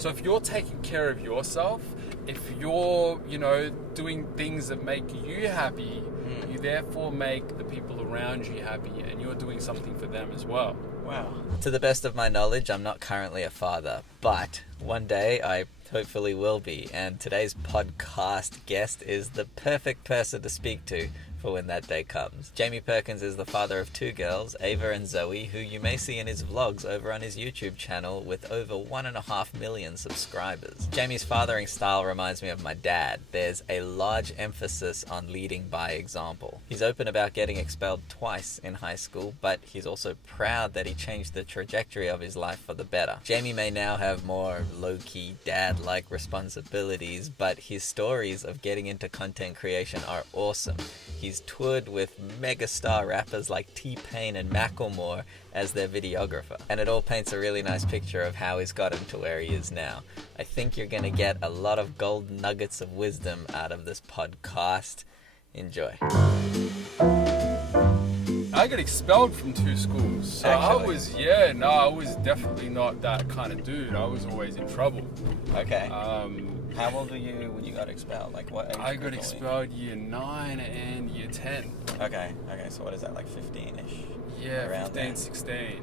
So if you're taking care of yourself, if you're, doing things that make you happy, you therefore make the people around you happy, and you're doing something for them as well. Wow. To the best of my knowledge, I'm not currently a father, but one day I hopefully will be, and today's podcast guest is the perfect person to speak to for when that day comes. Jamie Perkins is the father of 2 girls, Ava and Zoe, who you may see in his vlogs over on his YouTube channel with over 1.5 million subscribers. Jamie's fathering style reminds me of my dad. There's a large emphasis on leading by example. He's open about getting expelled twice in high school, but he's also proud that he changed the trajectory of his life for the better. Jamie may now have more low-key dad-like responsibilities, but his stories of getting into content creation are awesome. He's toured with megastar rappers like T-Pain and Macklemore as their videographer. And it all paints a really nice picture of how he's gotten to where he is now. I think you're going to get a lot of gold nuggets of wisdom out of this podcast. Enjoy. I got expelled from 2 schools. So Actually? I was definitely not that kind of dude. I was always in trouble. Okay. How old were you when you got expelled? Like what age? I got expelled year 9 and year 10. Okay, so what is that, like 15-ish? Yeah, around 15, there? 16.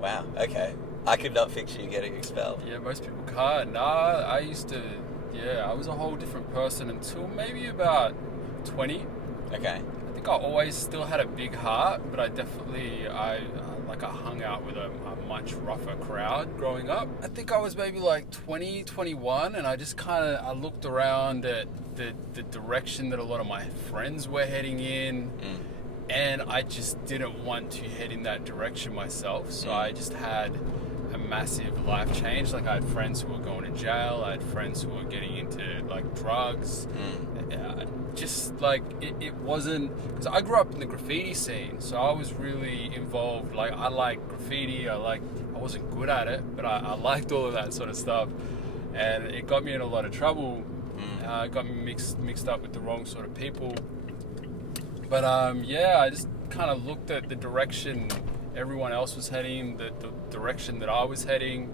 Wow, okay. I could not picture you getting expelled. Yeah, most people can't. I was a whole different person until maybe about 20. Okay. I think I always still had a big heart, but I hung out with a much rougher crowd growing up. I think I was maybe like 20, 21, and I just I looked around at the direction that a lot of my friends were heading in, and I just didn't want to head in that direction myself. So I just had a massive life change. Like I had friends who were going to jail, I had friends who were getting into like drugs. Just like it wasn't, because I grew up in the graffiti scene, so I was really involved. Like I liked graffiti, I wasn't good at it, but I liked all of that sort of stuff, and it got me in a lot of trouble. It got me mixed up with the wrong sort of people. But I just kind of looked at the direction everyone else was heading, the direction that I was heading.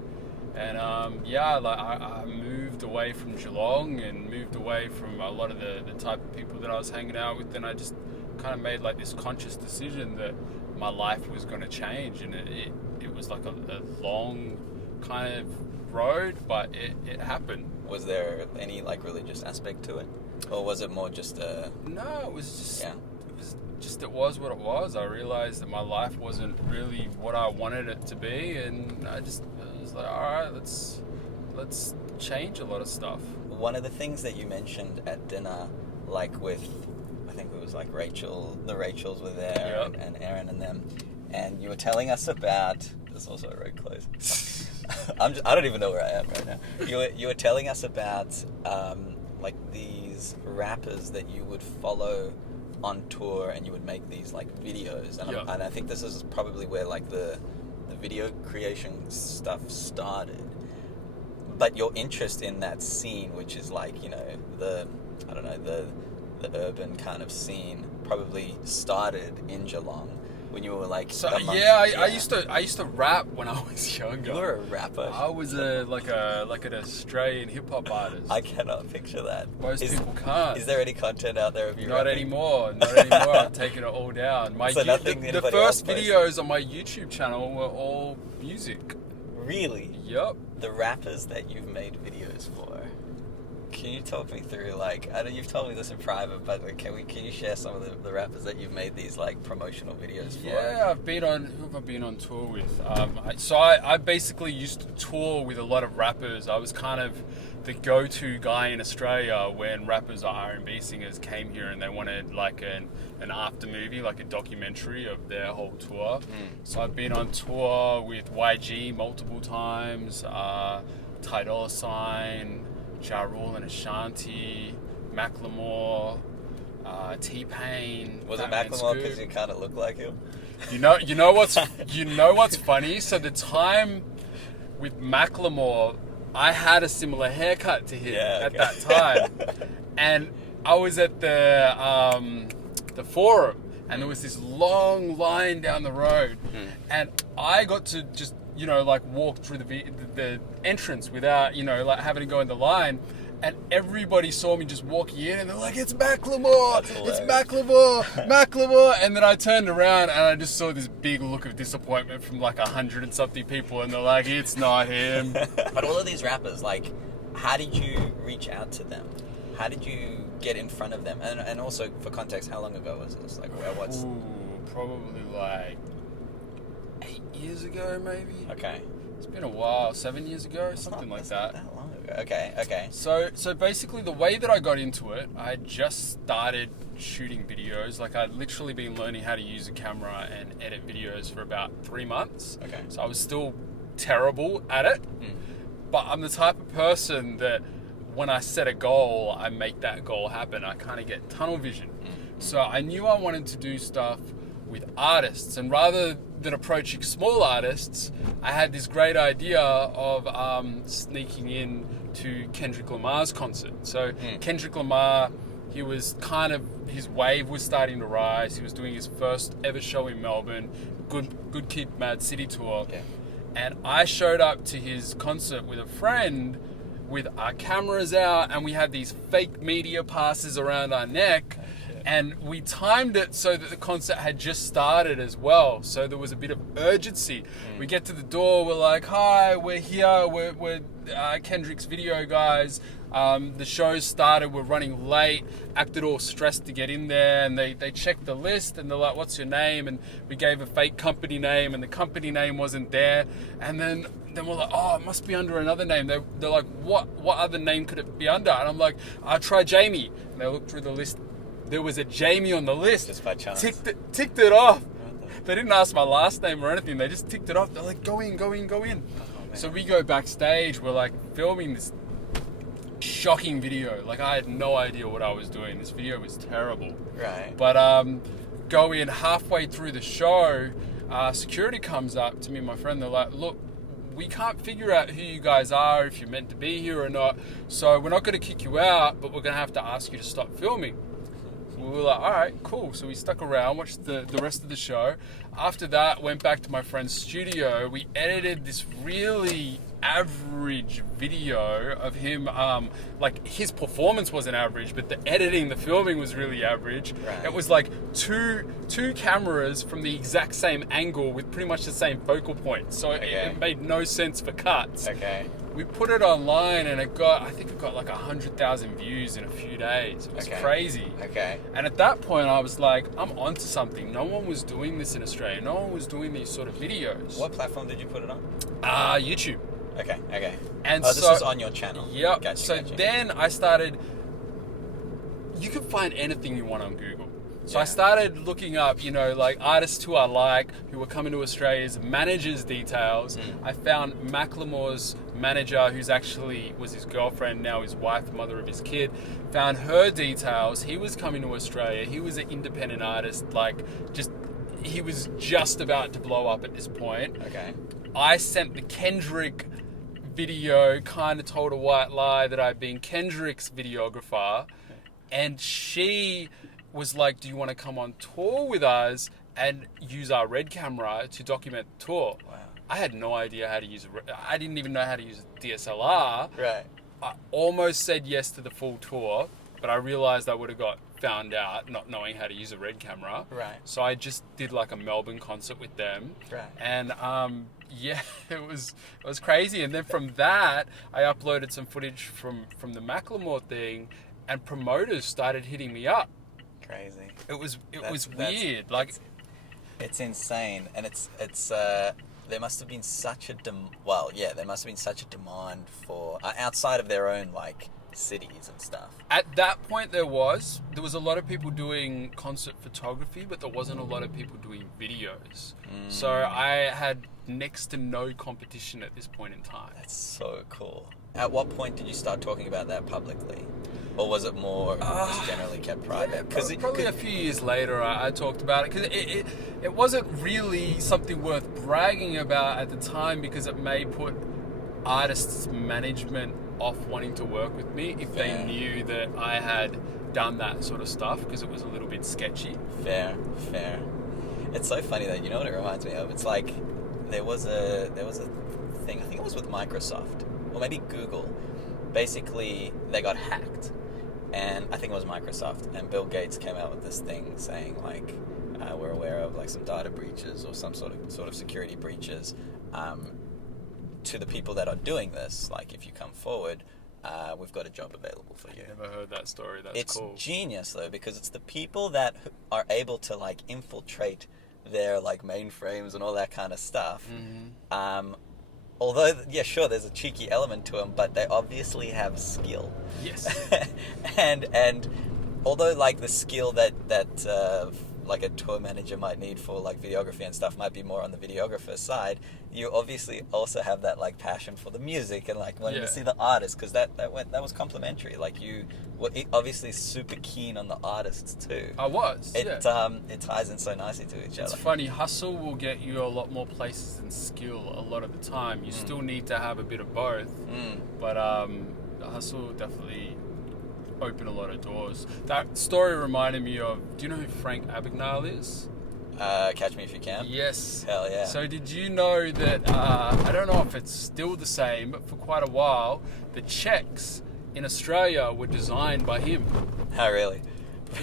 And I moved away from Geelong and moved away from a lot of the type of people that I was hanging out with. And I just kind of made like this conscious decision that my life was going to change. And it was like a long kind of road, but it happened. Was there any like religious aspect to it? Or was it more just No, it was just... Yeah. It was what it was. I realized that my life wasn't really what I wanted it to be, and I was like, all right, let's change a lot of stuff. One of the things that you mentioned at dinner, like with, I think it was like Rachel, the Rachels were there, yep. and Aaron and them, and you were telling us about, there's also a road close. I don't even know where I am right now. You were telling us about like these rappers that you would follow on tour, and you would make these like videos, and I think this is probably where like the video creation stuff started. But your interest in that scene, which is like, the urban kind of scene, probably started in Geelong when you were like... I used to rap when I was younger. You were a rapper? I was like an Australian hip-hop artist. I cannot picture that. Most people can't. Is there any content out there of you Not rapping? Not anymore. I've taken it all down. The first videos on my YouTube channel were all music. Really? Yep. The rappers that you've made videos for, can you talk me through, like, I know you've told me this in private, but like, can you share some of the rappers that you've made these like promotional videos for? Yeah, who have I been on tour with? I basically used to tour with a lot of rappers. I was kind of the go-to guy in Australia when rappers or R&B singers came here and they wanted like an after movie, like a documentary of their whole tour. So I've been on tour with YG multiple times, Ty Dolla $ign, Ja Rule and Ashanti, Macklemore, T-Pain. Was it Macklemore because you kind of look like him? You know what's funny? So the time with Macklemore, I had a similar haircut to him at that time, and I was at the Forum, and there was this long line down the road, and I got to just walk through the entrance without, like having to go in the line. And everybody saw me just walking in, and they're like, "It's Macklemore! It's Macklemore!" And then I turned around, and I just saw this big look of disappointment from like 100 and something people, and they're like, "It's not him." But all of these rappers, like, how did you reach out to them? How did you get in front of them? And also, for context, how long ago was this? Like, what's... Ooh, probably like 8 years ago, maybe. Okay. It's been a while, 7 years ago, something like that. Not that long ago. Okay. So basically, the way that I got into it, I just started shooting videos. Like, I'd literally been learning how to use a camera and edit videos for about 3 months. Okay. So I was still terrible at it. But I'm the type of person that when I set a goal, I make that goal happen. I kind of get tunnel vision. So I knew I wanted to do stuff with artists, and rather than approaching small artists, I had this great idea of sneaking in to Kendrick Lamar's concert. So Kendrick Lamar, his wave was starting to rise. He was doing his first ever show in Melbourne, Good Kid, Mad City tour. Yeah. And I showed up to his concert with a friend with our cameras out, and we had these fake media passes around our neck. And we timed it so that the concert had just started as well. So there was a bit of urgency. We get to the door, we're like, "Hi, we're here, we're Kendrick's video guys. The show's started, we're running late." Acted all stressed to get in there, and they checked the list, and they're like, "What's your name?" And we gave a fake company name, and the company name wasn't there. And then we're like, "Oh, it must be under another name." They're like, what other name could it be under? And I'm like, "I'll try Jamie." And they looked through the list. There was a Jamie on the list. Just by chance. Ticked it off. They didn't ask my last name or anything. They just ticked it off. They're like, go in. Oh, So we go backstage. We're like filming this shocking video. Like, I had no idea what I was doing. This video was terrible. Right. But go in halfway through the show. Security comes up to me and my friend. They're like, "Look, we can't figure out who you guys are, if you're meant to be here or not. So we're not going to kick you out, but we're going to have to ask you to stop filming." We were like, "All right, cool." So we stuck around, watched the rest of the show. After that, went back to my friend's studio. We edited this really average video of him. Like, his performance wasn't average, but the editing, the filming was really average. Right. It was like two cameras from the exact same angle with pretty much the same focal point. So it made no sense for cuts. Okay. We put it online, and I think it got like 100,000 views in a few days. It was crazy. Okay. And at that point, I was like, I'm onto something. No one was doing this in Australia. No one was doing these sort of videos. What platform did you put it on? YouTube. Okay. And this was on your channel. Yep. Gotcha. Then I started... You can find anything you want on Google. So I started looking up, like artists who I like, who were coming to Australia's managers' details. I found Macklemore's manager, who's actually was his girlfriend, now his wife, mother of his kid. Found her details. He was coming to Australia. He was an independent artist. He was just about to blow up at this point. Okay. I sent the Kendrick video, kind of told a white lie that I'd been Kendrick's videographer. And she was like, "Do you want to come on tour with us and use our Red camera to document the tour?" Wow. I had no idea how to use I didn't even know how to use a DSLR. Right. I almost said yes to the full tour, but I realized I would have got found out not knowing how to use a Red camera. Right. So I just did like a Melbourne concert with them. Right. And it was crazy. And then from that, I uploaded some footage from the Macklemore thing, and promoters started hitting me up. Crazy. It was weird. It's insane, and it's there must have been such a there must have been such a demand for outside of their own cities and stuff. At that point, there was a lot of people doing concert photography, but there wasn't a lot of people doing videos. So I had next to no competition at this point in time. That's so cool. At what point did you start talking about that publicly? Or was it more just generally kept private? Probably a few years later, I talked about it, because it wasn't really something worth bragging about at the time, because it may put artists' management off wanting to work with me if they knew that I had done that sort of stuff, because it was a little bit sketchy. Fair. It's so funny though. You know what it reminds me of? It's like there was a thing. I think it was with Microsoft. or maybe Google, basically they got hacked. And I think it was Microsoft, and Bill Gates came out with this thing saying like, we're aware of like some data breaches or some sort of security breaches. To the people that are doing this, like if you come forward, we've got a job available for you. I never heard that story. That's it's cool. It's genius though, because it's the people that are able to like infiltrate their like mainframes and all that kind of stuff. Mm-hmm. Although, yeah, sure, there's a cheeky element to them, but they obviously have skill. Yes. and although like the skill that like a tour manager might need for like videography and stuff might be more on the videographer side, you obviously also have that like passion for the music and like wanting to see the artist, because that was complimentary. Like you were obviously super keen on the artists too. I was. It ties in so nicely to each other. It's funny, hustle will get you a lot more places than skill a lot of the time. You still need to have a bit of both, but hustle definitely open a lot of doors. That story reminded me of, do you know who Frank Abagnale is? Catch Me If You Can? Yes. Hell yeah. So did you know that, I don't know if it's still the same, but for quite a while, the checks in Australia were designed by him. Oh, really?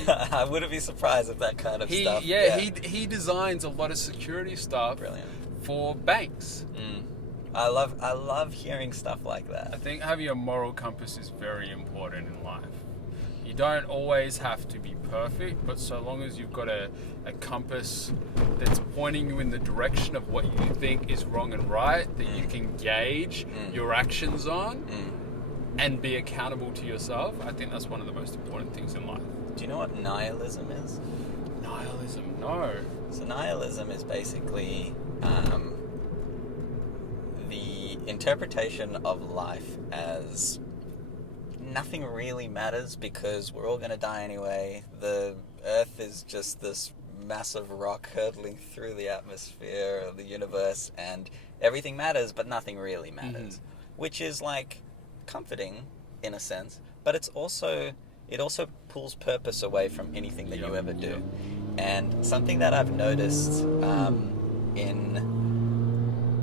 I wouldn't be surprised if that kind of stuff. Yeah, he designs a lot of security stuff. Brilliant. For banks. I love hearing stuff like that. I think having a moral compass is very important in life. You don't always have to be perfect, but so long as you've got a compass that's pointing you in the direction of what you think is wrong and right, that you can gauge your actions on and be accountable to yourself, I think that's one of the most important things in life. Do you know what nihilism is? Nihilism? No. So nihilism is basically the interpretation of life as nothing really matters because we're all going to die anyway. The Earth is just this massive rock hurtling through the atmosphere of the universe, and everything matters, but nothing really matters. Which is like comforting in a sense, but it also pulls purpose away from anything that you ever do. And something that I've noticed in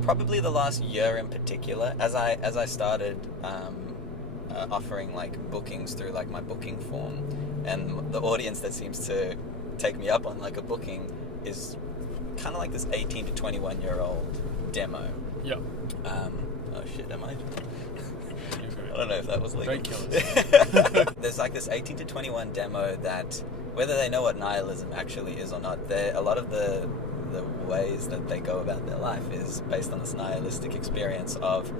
probably the last year in particular, as I started offering like bookings through like my booking form, and the audience that seems to take me up on like a booking is kind of like this 18 to 21 year old demo. Yeah. Oh shit, am I? I don't know if that was legal. Don't kill us. There's like this 18 to 21 demo that, whether they know what nihilism actually is or not, a lot of the ways that they go about their life is based on this nihilistic experience of,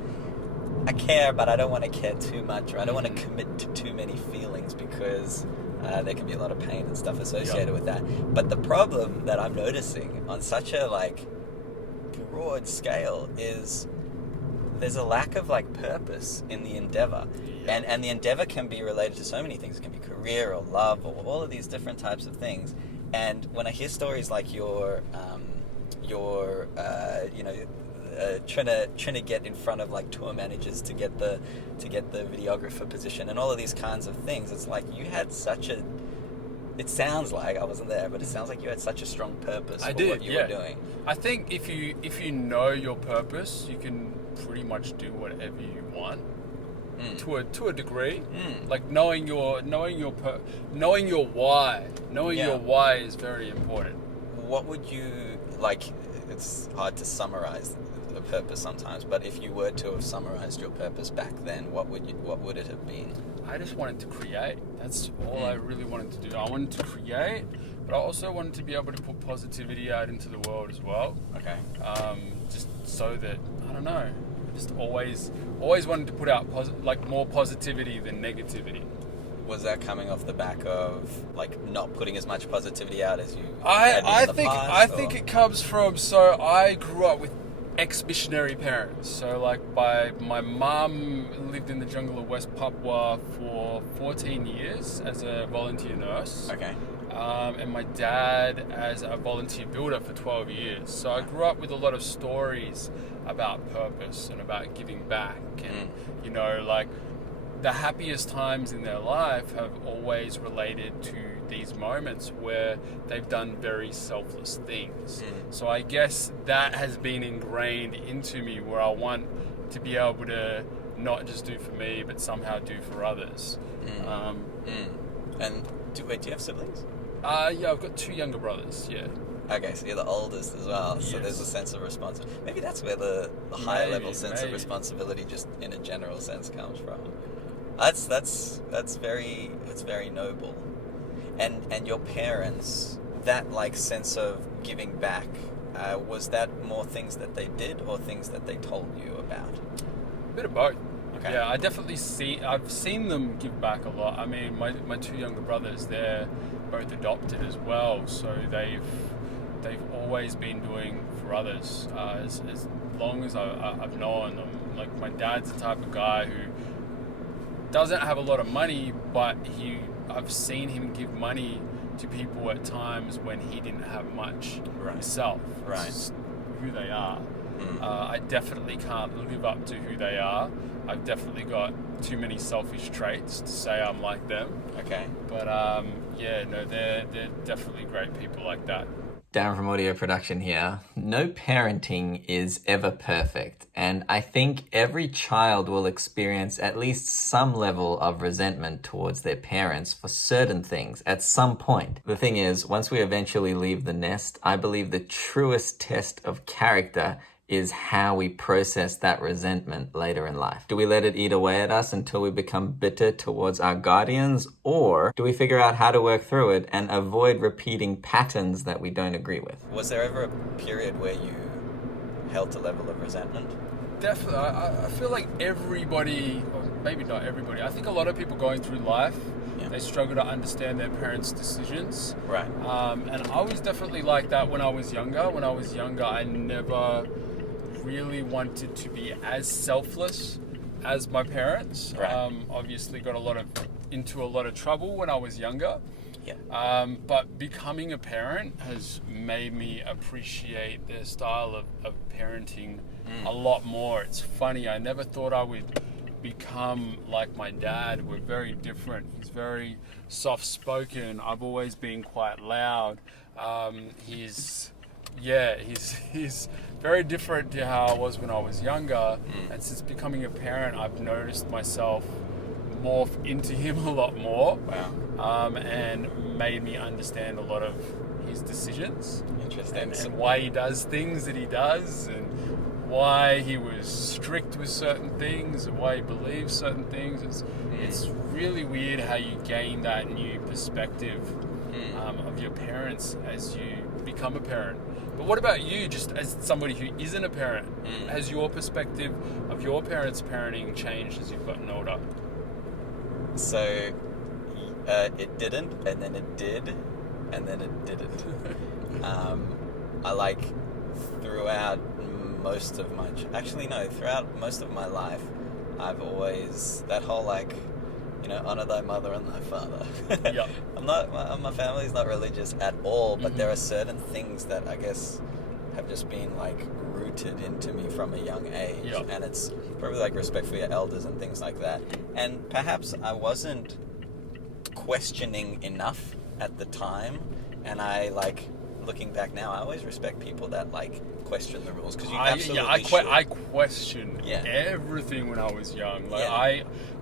I care, but I don't want to care too much, or I don't want to commit to too many feelings because there can be a lot of pain and stuff associated with that. But the problem that I'm noticing on such a like broad scale is there's a lack of like purpose in the endeavor. And the endeavor can be related to so many things. It can be career or love or all of these different types of things. And when I hear stories like you're trying to get in front of like tour managers to get the videographer position and all of these kinds of things, it's like you had such a, it sounds like, I wasn't there, but it sounds like you had such a strong purpose for what you were doing. I think if you know your purpose, you can pretty much do whatever you want. To a degree, like knowing your why. Your why is very important. What would you like? It's hard to summarize the purpose sometimes, but if you were to have summarized your purpose back then, what would it have been? I just wanted to create. That's all I really wanted to do. I wanted to create, but I also wanted to be able to put positivity out into the world as well. Okay. Just so that, I don't know, just always wanted to put out more positivity than negativity. Was that coming off the back of like not putting as much positivity out as you? I think it comes from, so I grew up with ex-missionary parents. So like my mum lived in the jungle of West Papua for 14 years as a volunteer nurse. Okay. And my dad as a volunteer builder for 12 years. So I grew up with a lot of stories about purpose and about giving back. And, you know, like the happiest times in their life have always related to these moments where they've done very selfless things. So I guess that has been ingrained into me, where I want to be able to not just do for me, but somehow do for others. And do you have siblings? Yeah, I've got 2 younger brothers. Yeah. Okay, so you're the oldest as well. So Yes. there's a sense of responsibility. Maybe that's where the higher level sense of responsibility, just in a general sense, comes from. That's very noble. And your parents, that like sense of giving back, was that more things that they did or things that they told you about? A bit of both. Okay. Yeah, I've seen them give back a lot. I mean, my 2 younger brothers, they're both adopted as well, so they've always been doing for others as long as I've known them. Like, my dad's the type of guy who doesn't have a lot of money, but I've seen him give money to people at times when he didn't have much himself. Right. It's just who they are. I definitely can't live up to who they are. I've definitely got too many selfish traits to say I'm like them. Okay. But they're definitely great people like that. Darren from Audio Production here. No parenting is ever perfect, and I think every child will experience at least some level of resentment towards their parents for certain things at some point. The thing is, once we eventually leave the nest, I believe the truest test of character is how we process that resentment later in life. Do we let it eat away at us until we become bitter towards our guardians, or do we figure out how to work through it and avoid repeating patterns that we don't agree with? Was there ever a period where you held a level of resentment? Definitely. I feel like everybody, or maybe not everybody, I think a lot of people going through life, they struggle to understand their parents' decisions. Right. And I was definitely like that when I was younger. When I was younger, I never really wanted to be as selfless as my parents. Right. Obviously got into a lot of trouble when I was younger. Yeah. But becoming a parent has made me appreciate their style of parenting a lot more. It's funny, I never thought I would become like my dad. We're very different. He's very soft-spoken. I've always been quite loud. He's very different to how I was when I was younger. And since becoming a parent, I've noticed myself morph into him a lot more. Wow. And made me understand a lot of his decisions. Interesting. And why he does things that he does, and why he was strict with certain things, and why he believes certain things. It's really weird how you gain that new perspective of your parents as you become a parent. But what about you, just as somebody who isn't a parent? Has your perspective of your parents' parenting changed as you've gotten older? So, it didn't, and then it did, and then it didn't. I throughout most of my life, I've always, that whole honor thy mother and thy father. Yep. My family's not religious at all, but there are certain things that I guess have just been rooted into me from a young age. Yep. And it's probably respect for your elders and things like that. And perhaps I wasn't questioning enough at the time, and I looking back now, I always respect people that question the rules, because you absolutely should. I questioned everything when I was young.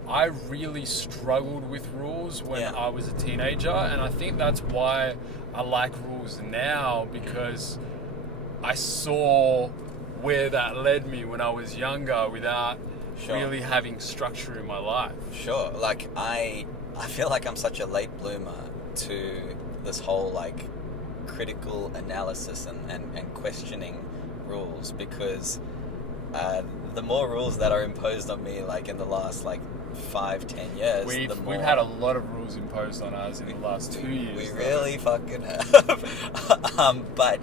I really struggled with rules when I was a teenager, and I think that's why I like rules now, because I saw where that led me when I was younger without really having structure in my life. Sure. I feel like I'm such a late bloomer to this whole critical analysis and questioning rules, because the more rules that are imposed on me in the last 5-10 years, we've had a lot of rules imposed on us in the last 2 years. We really fucking have. But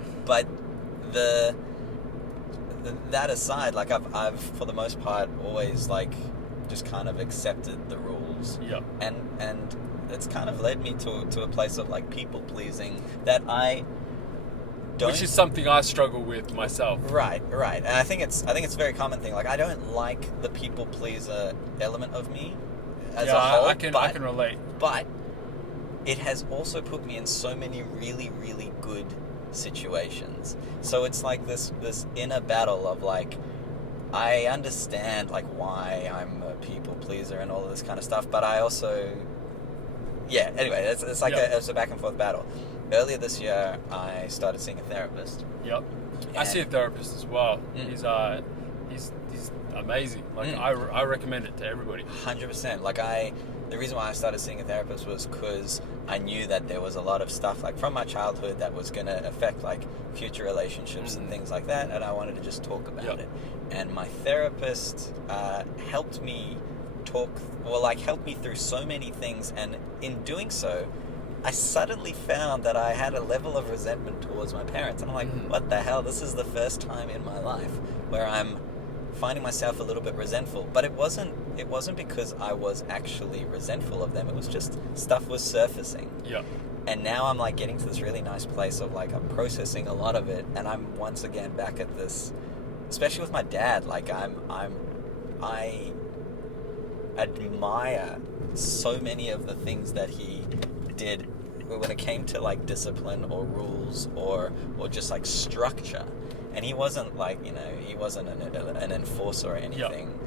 that aside, I've for the most part always just kind of accepted the rules. Yep. And it's kind of led me to a place of people pleasing that I don't. Which is something I struggle with myself. Right. And I think it's a very common thing. I don't like the people pleaser element of me as a whole. I can relate. But it has also put me in so many really, really good situations. So it's this inner battle of I understand like why I'm a people pleaser and all of this kind of stuff, but I also, yeah. Anyway, it's like it's a back and forth battle. Earlier this year, I started seeing a therapist. Yep. I see a therapist as well. He's amazing. Like I recommend it to everybody. 100%. Like the reason why I started seeing a therapist was because I knew that there was a lot of stuff like from my childhood that was going to affect like future relationships and things like that, and I wanted to just talk about it. And my therapist helped me helped me through so many things, and in doing so, I suddenly found that I had a level of resentment towards my parents, and I'm like, what the hell? This is the first time in my life where I'm finding myself a little bit resentful. But it wasn't because I was actually resentful of them. It was just stuff was surfacing. Yeah. And now I'm like getting to this really nice place of like I'm processing a lot of it, and I'm once again back at this, especially with my dad. Like I admire so many of the things that he did when it came to like discipline or rules or just like structure. And he wasn't like, he wasn't an enforcer or anything.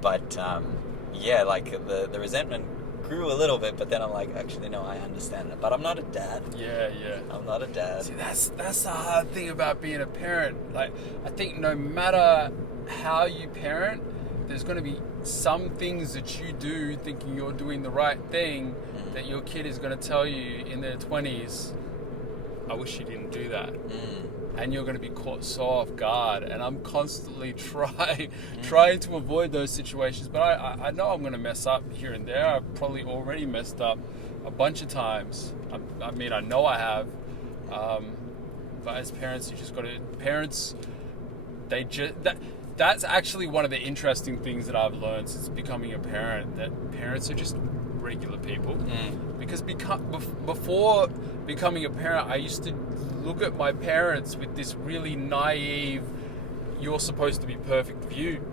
But like the resentment grew a little bit, but then I'm like, actually no, I understand it. But I'm not a dad. Yeah. I'm not a dad. See, that's the hard thing about being a parent. Like, I think no matter how you parent, there's going to be some things that you do thinking you're doing the right thing that your kid is going to tell you in their 20s, I wish you didn't do that. And you're going to be caught so off guard. And I'm constantly trying to avoid those situations. But I know I'm going to mess up here and there. I've probably already messed up a bunch of times. I mean, I know I have. But as parents, you just got to... Parents, they just... That's actually one of the interesting things that I've learned since becoming a parent, that parents are just regular people. Because before becoming a parent, I used to look at my parents with this really naive, you're supposed to be perfect view.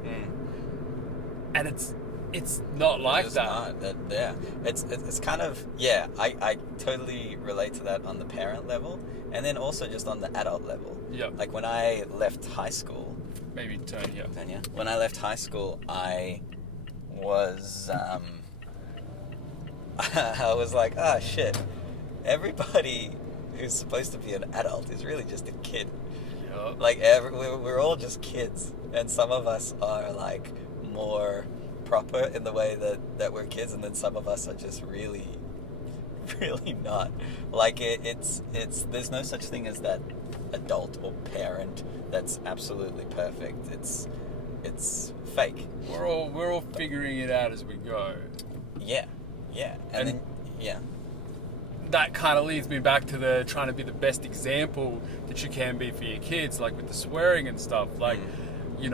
And it's not like it's that. Not. Yeah. It's kind of, I totally relate to that on the parent level, and then also just on the adult level. Yeah. Like when I left high school, Maybe turn here. When I left high school, I was I was like, oh shit, everybody who's supposed to be an adult is really just a kid. Yep. Like we're all just kids, and some of us are like more proper in the way that we're kids, and then some of us are just really not. Like it's there's no such thing as that adult or parent that's absolutely perfect. It's fake. We're all figuring it out as we go. Yeah. And then that kind of leads me back to the trying to be the best example that you can be for your kids, like with the swearing and stuff. Like,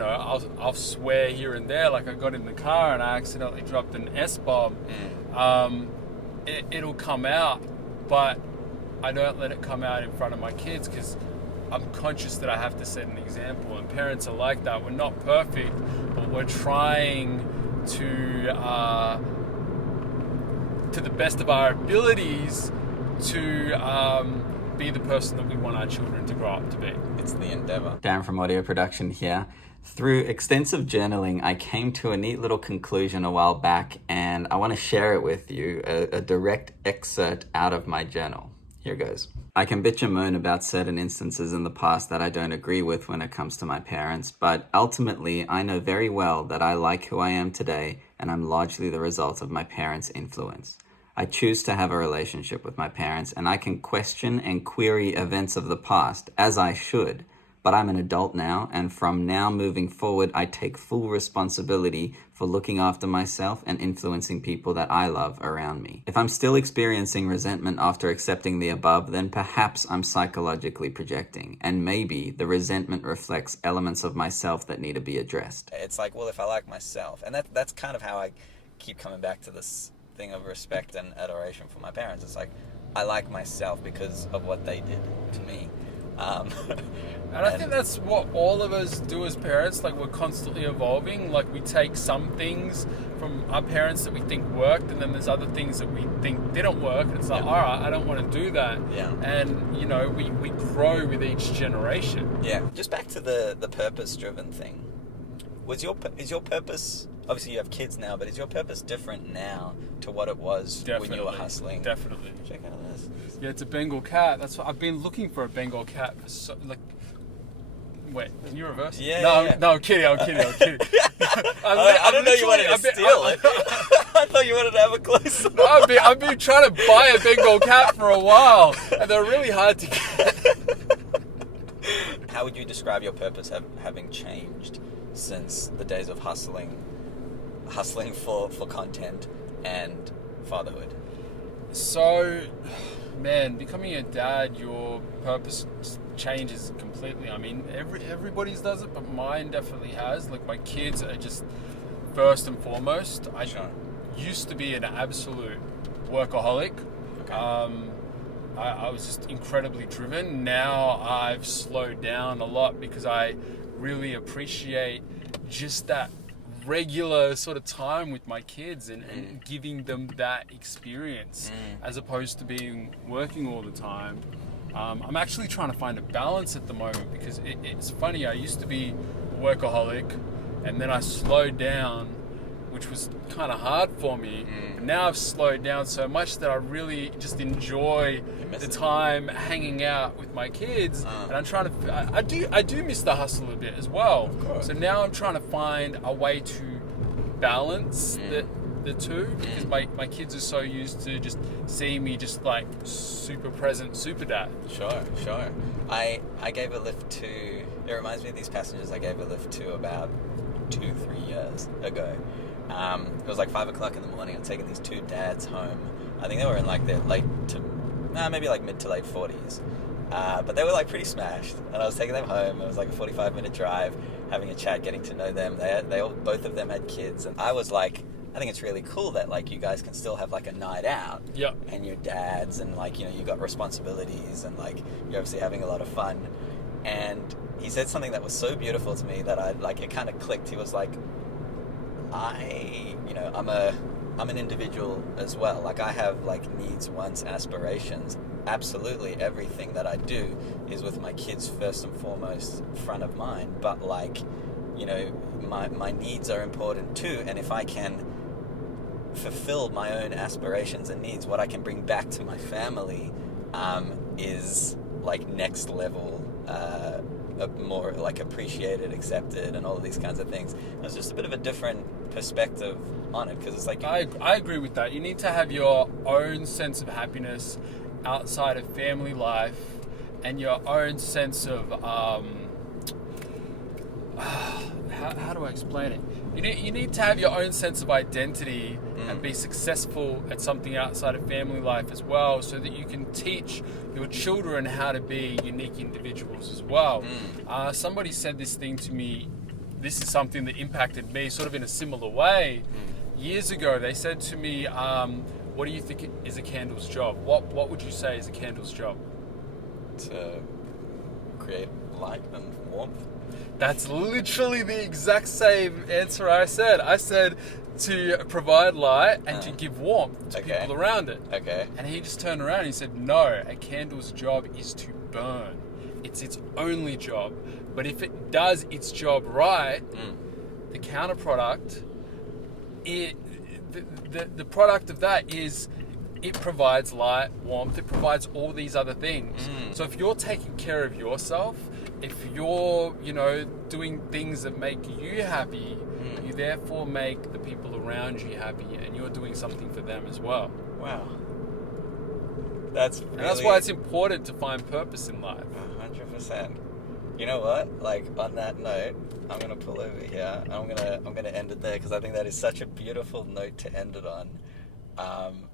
I'll swear here and there. Like I got in the car and I accidentally dropped an S-bomb. It'll come out, but I don't let it come out in front of my kids because I'm conscious that I have to set an example, and parents are like that. We're not perfect, but we're trying to the best of our abilities to be the person that we want our children to grow up to be. It's the endeavor. Darren from Audio Production here. Through extensive journaling, I came to a neat little conclusion a while back, and I want to share it with you, a direct excerpt out of my journal. Here goes. I can bitch and moan about certain instances in the past that I don't agree with when it comes to my parents, but ultimately I know very well that I like who I am today, and I'm largely the result of my parents' influence. I choose to have a relationship with my parents, and I can question and query events of the past, as I should. But I'm an adult now, and from now moving forward, I take full responsibility for looking after myself and influencing people that I love around me. If I'm still experiencing resentment after accepting the above, then perhaps I'm psychologically projecting, and maybe the resentment reflects elements of myself that need to be addressed. It's like, well, if I like myself, and that's kind of how I keep coming back to this thing of respect and adoration for my parents. It's like, I like myself because of what they did to me. And I think that's what all of us do as parents. Like, we're constantly evolving. Like, we take some things from our parents that we think worked, and then there's other things that we think didn't work. And it's like, all right, I don't want to do that. Yeah. And, we grow with each generation. Yeah. Just back to the purpose-driven thing. is your purpose, obviously you have kids now, but is your purpose different now to what it was when you were hustling? Definitely. Check out this. Yeah, it's a Bengal cat. That's what I've been looking for, a Bengal cat for wait, can you reverse? Yeah, no, yeah. No, I'm kidding. I didn't know you wanted to steal it. I thought you wanted to have a close look. I've been trying to buy a Bengal cat for a while, and they're really hard to get. How would you describe your purpose having changed since the days of hustling for content and fatherhood? So, man, becoming a dad, your purpose changes completely. I mean, everybody's does it, but mine definitely has. Like, my kids are just first and foremost. I used to be an absolute workaholic. Okay. I was just incredibly driven. Now I've slowed down a lot because I really appreciate just that regular sort of time with my kids and giving them that experience as opposed to working all the time. I'm actually trying to find a balance at the moment because it's funny. I used to be a workaholic and then I slowed down, which was kind of hard for me. But now I've slowed down so much that I really just enjoy the time hanging out with my kids. And I'm trying to, I do miss the hustle a bit as well. So now I'm trying to find a way to balance the two because my kids are so used to just seeing me just like super present, super dad. Sure. I gave a lift to, it reminds me of these passengers I gave a lift to about 2-3 years ago. It was like 5 o'clock in the morning. I'm taking these two dads home. I think they were in like their maybe like mid to late 40s. But they were like pretty smashed. And I was taking them home. It was like a 45-minute drive, having a chat, getting to know them. Both of them had kids. And I was like, I think it's really cool that like you guys can still have like a night out. Yep. And your dads and like, you know, you got responsibilities and like you're obviously having a lot of fun. And he said something that was so beautiful to me that it kind of clicked. He was like, I'm an individual as well. Like I have like needs, wants, aspirations. Absolutely everything that I do is with my kids first and foremost front of mind. But like, you know, my needs are important too. And if I can fulfill my own aspirations and needs, what I can bring back to my family is like next level, more like appreciated, accepted, and all of these kinds of things. It was just a bit of a different perspective on it because it's like I agree with that. You need to have your own sense of happiness outside of family life and your own sense of how do I explain it? You need to have your own sense of identity and be successful at something outside of family life as well, so that you can teach your children how to be unique individuals as well. Somebody said this thing to me. This is something that impacted me sort of in a similar way. Years ago, they said to me, what do you think is a candle's job? What would you say is a candle's job? To create light and warmth. That's literally the exact same answer I said. I said to provide light and to give warmth to people around it. Okay. And he just turned around and he said, no, a candle's job is to burn. It's its only job. But if it does its job right, the counterproduct, the product of that is it provides light, warmth, it provides all these other things. So if you're taking care of yourself, if you're, doing things that make you happy, you therefore make the people around you happy, and you're doing something for them as well. Wow. And that's why it's important to find purpose in life. 100%. You know what? Like, on that note, I'm gonna pull over here. I'm gonna end it there because I think that is such a beautiful note to end it on.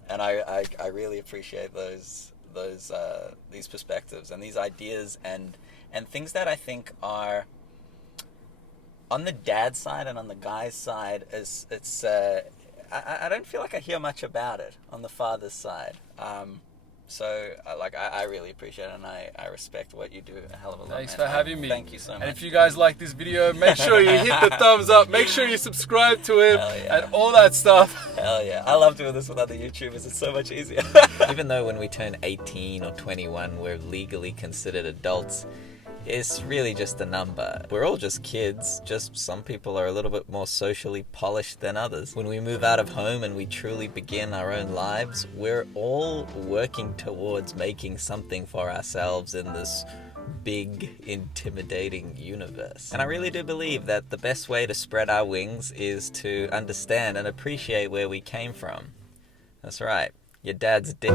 And I really appreciate these perspectives and these ideas and things that I think are on the dad side and on the guy's side. I don't feel like I hear much about it on the father's side. So I really appreciate it, and I respect what you do a hell of a lot. Thanks for having me. Thank you so much. And if you guys like this video, make sure you hit the thumbs up, make sure you subscribe to him, and all that stuff. Hell yeah. I love doing this with other YouTubers. It's so much easier. Even though when we turn 18 or 21, we're legally considered adults, It's really just a number. We're all just kids, just some people are a little bit more socially polished than others. When we move out of home and we truly begin our own lives, we're all working towards making something for ourselves in this big, intimidating universe. And I really do believe that the best way to spread our wings is to understand and appreciate where we came from. That's right, your dad's dick.